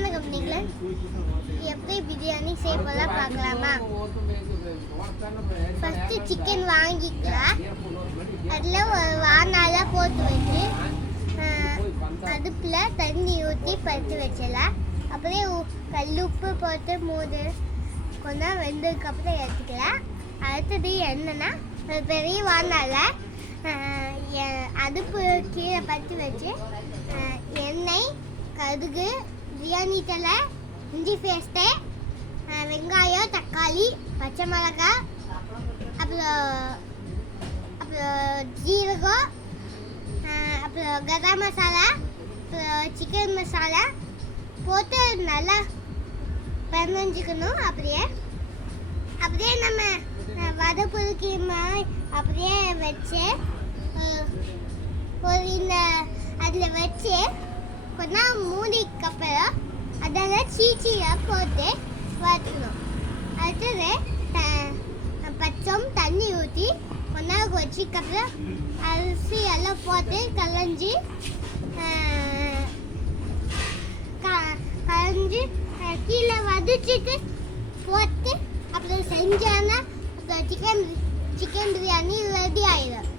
வணக்கம். நீங்கள் எப்படி பிரியாணி செய்யலாம் பார்க்கலாமா? ஃபஸ்ட்டு சிக்கன் வாங்கிக்கலாம். அதில் ஒரு வானால போட்டு வச்சு அடுப்பில் தண்ணி ஊற்றி பறித்து வச்சிடலாம். அப்படியே கல்லுப்பு போட்டு கொஞ்சம் வெந்ததுக்கப்புறம் எடுத்துக்கலாம். அடுத்தது என்னன்னா, பெரிய வானால அடுப்பு கீழே பறித்து வச்சு எண்ணெய், கடுகு, பிரியாணி தலை, இஞ்சி பேஸ்ட்டு, வெங்காயம், தக்காளி, பச்சை மிளகாய், அப்புறம் ஜீரகம், அப்புறம் கரம் மசாலா, அப்புறம் சிக்கன் மசாலா போட்டு நல்லா பிணைஞ்சிக்கணும். அப்படியே நம்ம வதப்புக்கு அப்படியே வச்சு அதில் வச்சு கொஞ்சம் மூடிக்கப்புறம் அதெல்லாம் சீச்சியாக போட்டு வறுக்கணும். அடுத்தது பச்சம் தண்ணி ஊற்றி ஒன்றாக வச்சுக்கப்புறம் அரிசி எல்லாம் போட்டு கலைஞ்சி கீழே வதச்சிட்டு போட்டு அப்புறம் செஞ்சாங்கன்னா சிக்கன் பிரியாணி ரெடி ஆயிடும்.